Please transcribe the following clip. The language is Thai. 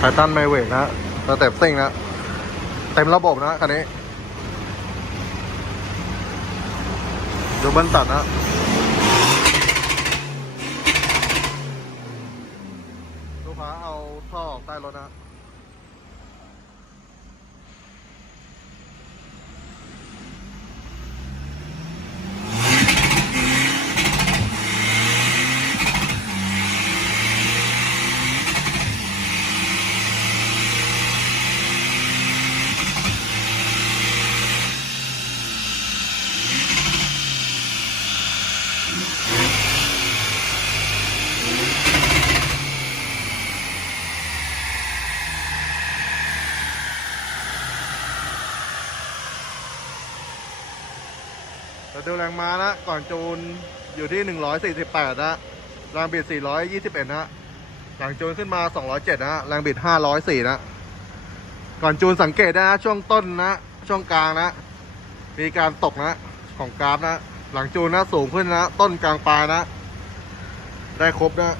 ไททันไมเวกนะสเต็ปซิ่งนะเต็มระบบนะคันนี้ ดูเบันตัดนะลูกค้าเอาท่อออกใต้รถนะ เราดูแรงม้านะก่อนจูนอยู่ที่ 148 นะแรงบิด 421 นะหลังจูนขึ้นมา 207 นะแรงบิด 504 นะ ก่อนจูนสังเกตได้นะ ช่วงต้นนะ ช่วงกลางนะ มีการตกนะ ของกราฟนะ หลังจูนนะสูงขึ้นนะ ต้นกลางปลายนะ ได้ครบนะ